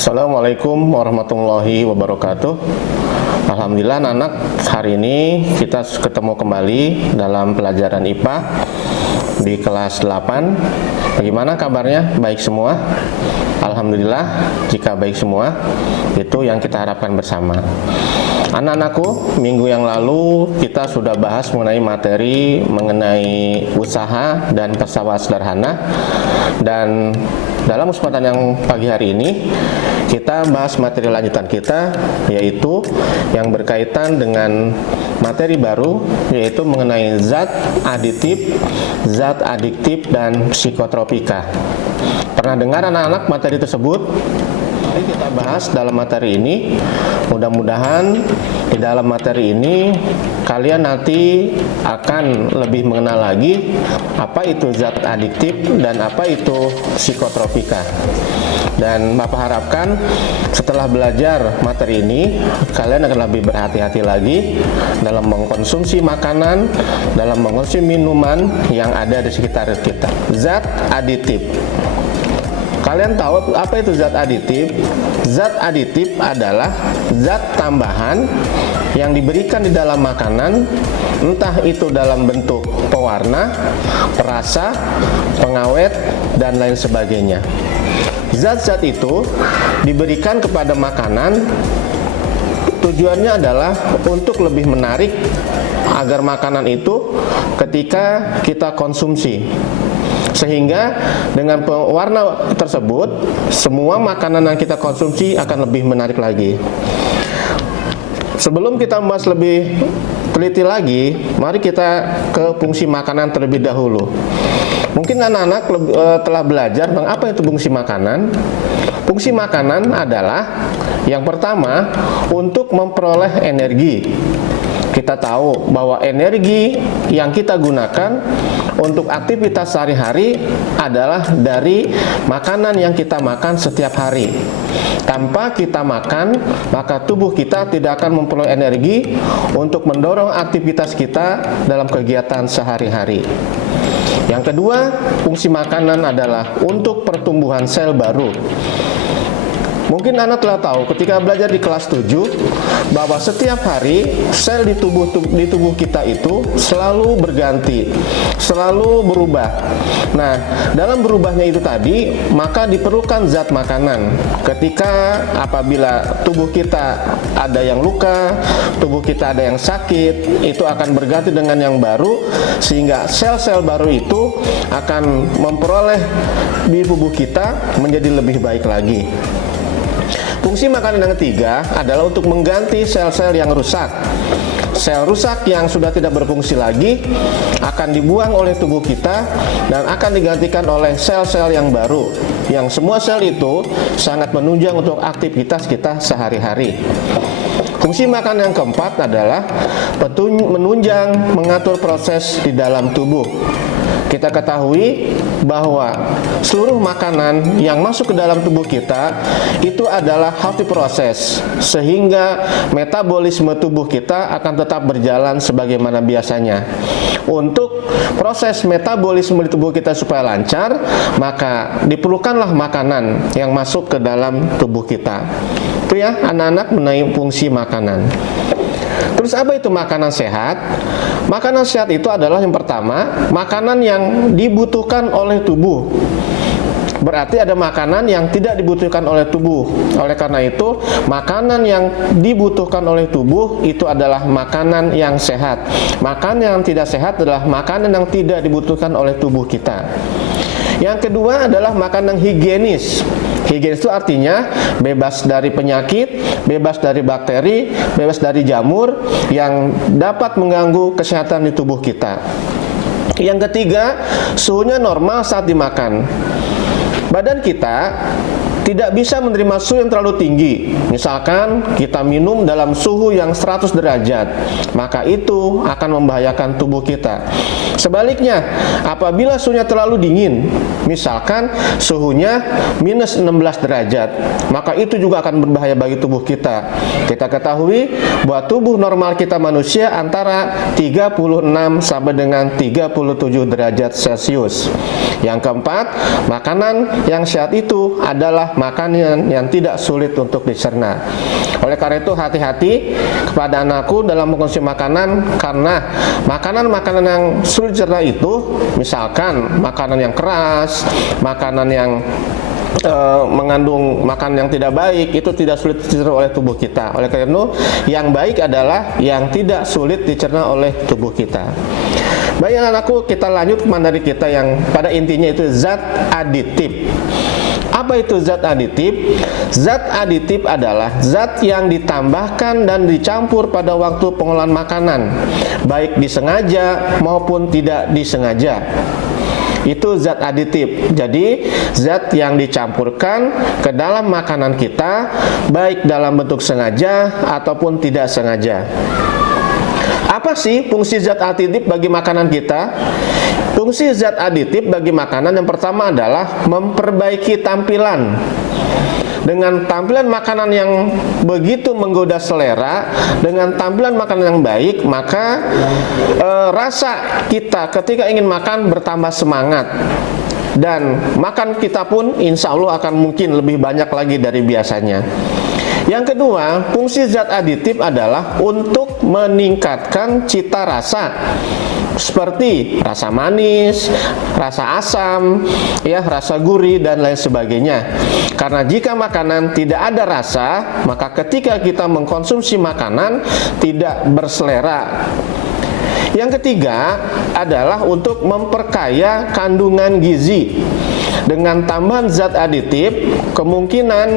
Assalamualaikum warahmatullahi wabarakatuh. Alhamdulillah anak-anak, hari ini kita ketemu kembali dalam pelajaran IPA di kelas 8. Bagaimana kabarnya? Baik semua? Alhamdulillah, jika baik semua, itu yang kita harapkan bersama. Anak-anakku, minggu yang lalu kita sudah bahas mengenai materi mengenai usaha dan pesawat sederhana. Dan dalam kesempatan yang pagi hari ini kita bahas materi lanjutan kita, yaitu yang berkaitan dengan materi baru, yaitu mengenai zat aditif, zat adiktif, dan psikotropika. Pernah dengar anak-anak materi tersebut? Mari kita bahas dalam materi ini. Mudah-mudahan di dalam materi ini kalian nanti akan lebih mengenal lagi apa itu zat adiktif dan apa itu psikotropika. Dan Bapak harapkan setelah belajar materi ini, kalian akan lebih berhati-hati lagi dalam mengkonsumsi makanan, dalam mengkonsumsi minuman yang ada di sekitar kita. Zat aditif. Kalian tahu apa itu zat aditif? Zat aditif adalah zat tambahan yang diberikan di dalam makanan, entah itu dalam bentuk pewarna, perasa, pengawet, dan lain sebagainya. Zat-zat itu diberikan kepada makanan, tujuannya adalah untuk lebih menarik agar makanan itu ketika kita konsumsi. Sehingga dengan pewarna tersebut, semua makanan yang kita konsumsi akan lebih menarik lagi. Sebelum kita membahas lebih teliti lagi, mari kita ke fungsi makanan terlebih dahulu. Mungkin anak-anak telah belajar tentang apa itu fungsi makanan. Fungsi makanan adalah yang pertama untuk memperoleh energi. Kita tahu bahwa energi yang kita gunakan untuk aktivitas sehari-hari adalah dari makanan yang kita makan setiap hari. Tanpa kita makan, maka tubuh kita tidak akan memperoleh energi untuk mendorong aktivitas kita dalam kegiatan sehari-hari. Yang kedua, fungsi makanan adalah untuk pertumbuhan sel baru. Mungkin anak telah tahu ketika belajar di kelas 7 bahwa setiap hari sel di tubuh kita itu selalu berganti, selalu berubah. Nah, dalam berubahnya itu tadi, maka diperlukan zat makanan. Ketika apabila tubuh kita ada yang luka, tubuh kita ada yang sakit, itu akan berganti dengan yang baru, sehingga sel-sel baru itu akan memperoleh di tubuh kita menjadi lebih baik lagi. Fungsi makanan yang ketiga adalah untuk mengganti sel-sel yang rusak. Sel rusak yang sudah tidak berfungsi lagi akan dibuang oleh tubuh kita dan akan digantikan oleh sel-sel yang baru, yang semua sel itu sangat menunjang untuk aktivitas kita sehari-hari. Fungsi makanan yang keempat adalah menunjang mengatur proses di dalam tubuh. Kita ketahui bahwa seluruh makanan yang masuk ke dalam tubuh kita itu adalah harus diproses, sehingga metabolisme tubuh kita akan tetap berjalan sebagaimana biasanya. Untuk proses metabolisme di tubuh kita supaya lancar, maka diperlukanlah makanan yang masuk ke dalam tubuh kita. Itu ya anak-anak mengenai fungsi makanan. Terus apa itu makanan sehat? Makanan sehat itu adalah yang pertama, makanan yang dibutuhkan oleh tubuh. Berarti ada makanan yang tidak dibutuhkan oleh tubuh. Oleh karena itu, makanan yang dibutuhkan oleh tubuh itu adalah makanan yang sehat. Makanan yang tidak sehat adalah makanan yang tidak dibutuhkan oleh tubuh kita. Yang kedua adalah makanan higienis. Higienis itu artinya bebas dari penyakit, bebas dari bakteri, bebas dari jamur yang dapat mengganggu kesehatan di tubuh kita. Yang ketiga, suhunya normal saat dimakan. Badan kita tidak bisa menerima suhu yang terlalu tinggi. Misalkan kita minum dalam suhu yang 100 derajat, maka itu akan membahayakan tubuh kita. Sebaliknya, apabila suhunya terlalu dingin, misalkan suhunya minus 16 derajat, maka itu juga akan berbahaya bagi tubuh kita. Kita ketahui bahwa tubuh normal kita manusia antara 36 sampai dengan 37 derajat Celcius. Yang keempat, makanan yang sehat itu adalah makanan yang tidak sulit untuk dicerna. Oleh karena itu hati-hati kepada anakku dalam mengkonsumsi makanan, karena makanan-makanan yang sulit dicerna itu, misalkan makanan yang keras, makanan yang mengandung makanan yang tidak baik, itu tidak sulit dicerna oleh tubuh kita. Oleh karena itu yang baik adalah yang tidak sulit dicerna oleh tubuh kita. Baik anakku, kita lanjut ke materi kita yang pada intinya itu zat aditif. Apa itu zat aditif? Zat aditif adalah zat yang ditambahkan dan dicampur pada waktu pengolahan makanan, baik disengaja maupun tidak disengaja. Itu zat aditif. Jadi zat yang dicampurkan ke dalam makanan kita, baik dalam bentuk sengaja ataupun tidak sengaja. Apa sih fungsi zat aditif bagi makanan kita? Fungsi zat aditif bagi makanan yang pertama adalah memperbaiki tampilan. Dengan tampilan makanan yang begitu menggoda selera, dengan tampilan makanan yang baik, maka rasa kita ketika ingin makan bertambah semangat, dan makan kita pun insya Allah akan mungkin lebih banyak lagi dari biasanya. Yang kedua, fungsi zat aditif adalah untuk meningkatkan cita rasa, seperti rasa manis, rasa asam, ya, rasa gurih dan lain sebagainya. Karena jika makanan tidak ada rasa, maka ketika kita mengkonsumsi makanan tidak berselera. Yang ketiga adalah untuk memperkaya kandungan gizi. Dengan tambahan zat aditif, kemungkinan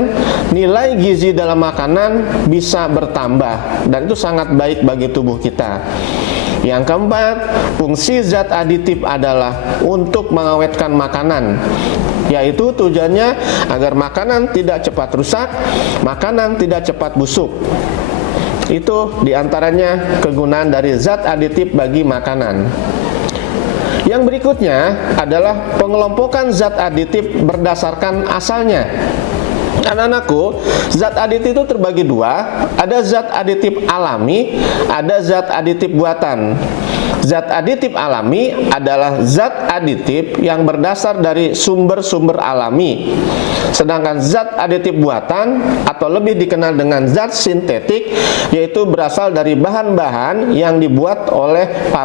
nilai gizi dalam makanan bisa bertambah, dan itu sangat baik bagi tubuh kita. Yang keempat, fungsi zat aditif adalah untuk mengawetkan makanan, yaitu tujuannya agar makanan tidak cepat rusak, makanan tidak cepat busuk. Itu diantaranya kegunaan dari zat aditif bagi makanan. Yang berikutnya adalah pengelompokan zat aditif berdasarkan asalnya. Anak-anakku, zat aditif itu terbagi dua, ada zat aditif alami, ada zat aditif buatan. Zat aditif alami adalah zat aditif yang berdasar dari sumber-sumber alami. Sedangkan zat aditif buatan atau lebih dikenal dengan zat sintetik, yaitu berasal dari bahan-bahan yang dibuat oleh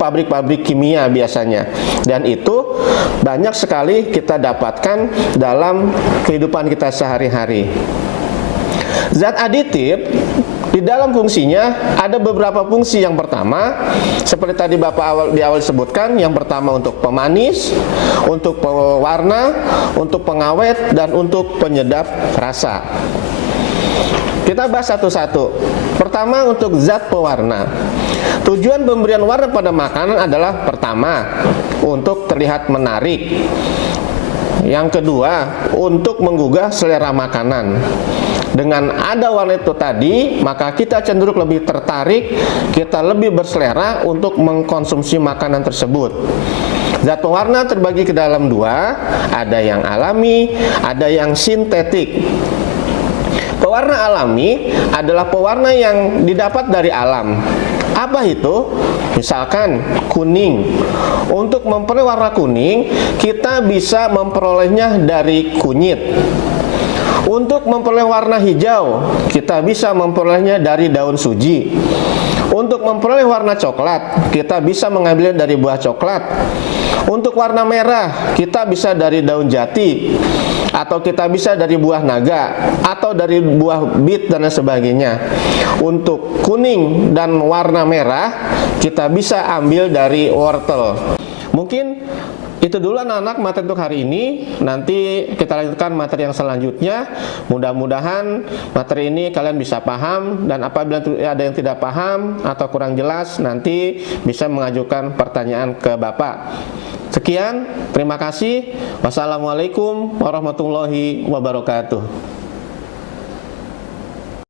pabrik kimia biasanya. Dan itu banyak sekali kita dapatkan dalam kehidupan kita sehari-hari. Zat aditif di dalam fungsinya ada beberapa fungsi. Yang pertama, seperti tadi Bapak di awal sebutkan, yang pertama untuk pemanis, untuk pewarna, untuk pengawet, dan untuk penyedap rasa. Kita bahas satu-satu. Pertama, untuk zat pewarna. Tujuan pemberian warna pada makanan adalah pertama, untuk terlihat menarik. Yang kedua, untuk menggugah selera makanan. Dengan ada warna itu tadi, maka kita cenderung lebih tertarik, kita lebih berselera untuk mengkonsumsi makanan tersebut. Zat pewarna terbagi ke dalam dua, ada yang alami, ada yang sintetik. Pewarna alami adalah pewarna yang didapat dari alam. Apa itu? Misalkan kuning. Untuk memperoleh warna kuning, kita bisa memperolehnya dari kunyit. Untuk memperoleh warna hijau, kita bisa memperolehnya dari daun suji. Untuk memperoleh warna coklat, kita bisa mengambilnya dari buah coklat. Untuk warna merah, kita bisa dari daun jati, atau kita bisa dari buah naga, atau dari buah bit dan sebagainya. Untuk kuning dan warna merah, kita bisa ambil dari wortel. Mungkin itu dulu anak-anak materi untuk hari ini. Nanti kita lanjutkan materi yang selanjutnya. Mudah-mudahan materi ini kalian bisa paham, dan apabila ada yang tidak paham atau kurang jelas, nanti bisa mengajukan pertanyaan ke Bapak. Sekian, terima kasih. Wassalamualaikum warahmatullahi wabarakatuh.